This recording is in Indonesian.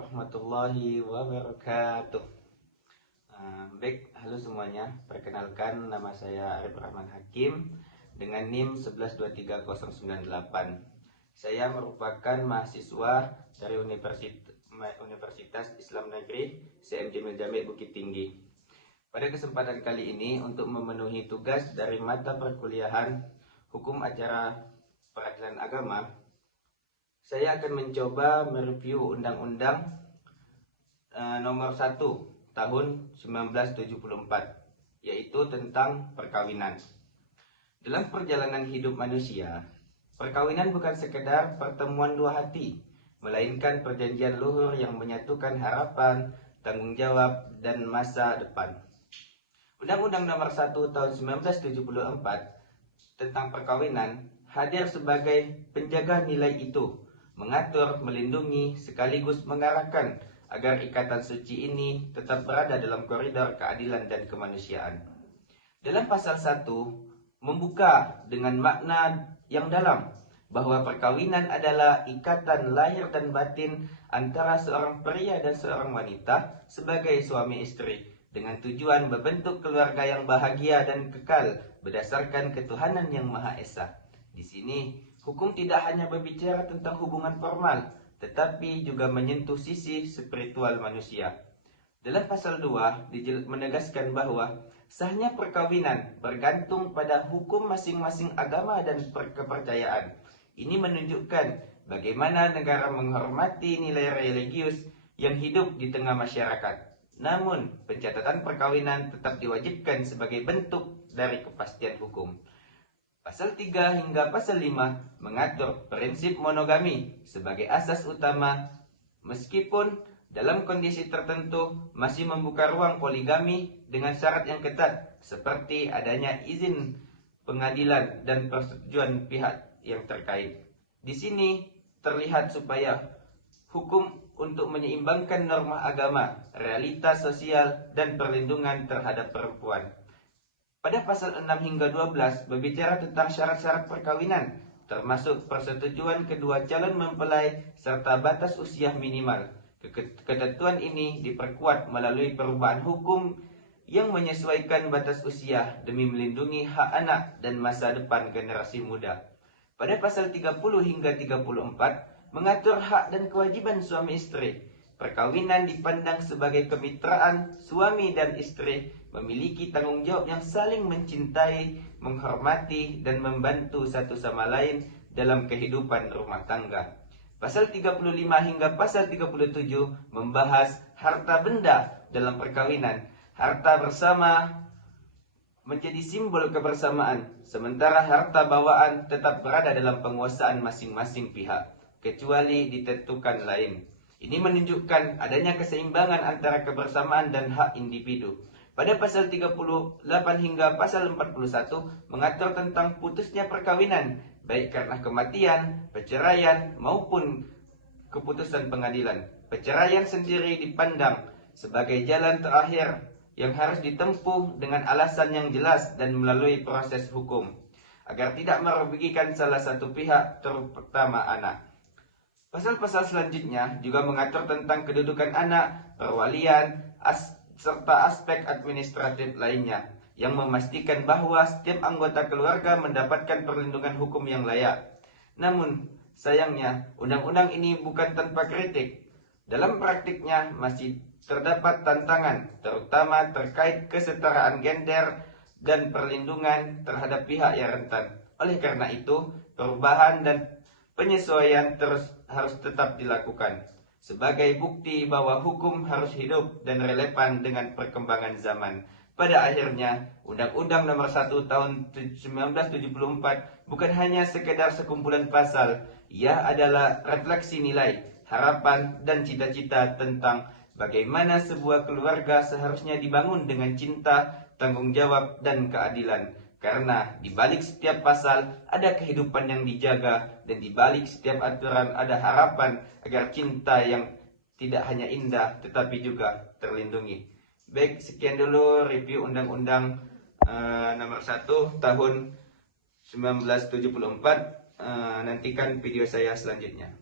warahmatullahi wabarakatuh. Baik, halo semuanya. Perkenalkan, nama saya Arif Rahman Hakim dengan NIM 1123098. Saya merupakan mahasiswa dari Universitas Islam Negeri CM Jamil Jamil Bukit Tinggi. Pada kesempatan kali ini, untuk memenuhi tugas dari mata perkuliahan Hukum Acara Peradilan Agama, saya akan mencoba mereview Undang-Undang Nomor 1 Tahun 1974, yaitu tentang perkawinan. Dalam perjalanan hidup manusia, perkawinan bukan sekedar pertemuan dua hati, melainkan perjanjian luhur yang menyatukan harapan, tanggung jawab, dan masa depan. Undang-Undang Nomor 1 Tahun 1974 tentang perkawinan hadir sebagai penjaga nilai itu, mengatur, melindungi, sekaligus mengarahkan agar ikatan suci ini tetap berada dalam koridor keadilan dan kemanusiaan. Dalam pasal 1, membuka dengan makna yang dalam bahwa perkawinan adalah ikatan lahir dan batin antara seorang pria dan seorang wanita sebagai suami istri, dengan tujuan membentuk keluarga yang bahagia dan kekal berdasarkan ketuhanan yang Maha Esa. Di sini, hukum tidak hanya berbicara tentang hubungan formal, tetapi juga menyentuh sisi spiritual manusia. Dalam pasal 2 menegaskan bahwa sahnya perkawinan bergantung pada hukum masing-masing agama dan kepercayaan. Ini menunjukkan bagaimana negara menghormati nilai religius yang hidup di tengah masyarakat. Namun, pencatatan perkawinan tetap diwajibkan sebagai bentuk dari kepastian hukum. Pasal 3 hingga pasal 5 mengatur prinsip monogami sebagai asas utama, meskipun dalam kondisi tertentu masih membuka ruang poligami dengan syarat yang ketat, seperti adanya izin pengadilan dan persetujuan pihak yang terkait. Di sini terlihat supaya hukum untuk menyeimbangkan norma agama, realitas sosial, dan perlindungan terhadap perempuan. Pada pasal 6 hingga 12 berbicara tentang syarat-syarat perkawinan, termasuk persetujuan kedua calon mempelai serta batas usia minimal. Ketentuan ini diperkuat melalui perubahan hukum yang menyesuaikan batas usia demi melindungi hak anak dan masa depan generasi muda. Pada pasal 30 hingga 34 mengatur hak dan kewajiban suami istri. Perkawinan dipandang sebagai kemitraan suami dan istri, memiliki tanggung jawab yang saling mencintai, menghormati, dan membantu satu sama lain dalam kehidupan rumah tangga. Pasal 35 hingga pasal 37 membahas harta benda dalam perkawinan. Harta bersama menjadi simbol kebersamaan, sementara harta bawaan tetap berada dalam penguasaan masing-masing pihak, kecuali ditentukan lain. Ini menunjukkan adanya keseimbangan antara kebersamaan dan hak individu. Pada pasal 38 hingga pasal 41 mengatur tentang putusnya perkawinan, baik karena kematian, perceraian, maupun keputusan pengadilan. Perceraian sendiri dipandang sebagai jalan terakhir yang harus ditempuh dengan alasan yang jelas dan melalui proses hukum, agar tidak merugikan salah satu pihak, terutama anak. Pasal-pasal selanjutnya juga mengatur tentang kedudukan anak, perwalian, serta aspek administratif lainnya, yang memastikan bahwa setiap anggota keluarga mendapatkan perlindungan hukum yang layak. Namun, sayangnya, undang-undang ini bukan tanpa kritik. Dalam praktiknya masih terdapat tantangan, terutama terkait kesetaraan gender dan perlindungan terhadap pihak yang rentan. Oleh karena itu, perubahan dan penyesuaian harus tetap dilakukan sebagai bukti bahwa hukum harus hidup dan relevan dengan perkembangan zaman. Pada akhirnya, Undang-Undang Nomor 1 Tahun 1974 bukan hanya sekedar sekumpulan pasal, ia adalah refleksi nilai, harapan, dan cita-cita tentang bagaimana sebuah keluarga seharusnya dibangun dengan cinta, tanggung jawab, dan keadilan. Karena di balik setiap pasal ada kehidupan yang dijaga, dan di balik setiap aturan ada harapan agar cinta yang tidak hanya indah tetapi juga terlindungi. Baik, sekian dulu review Undang-Undang Nomor 1 Tahun 1974. Nantikan video saya selanjutnya.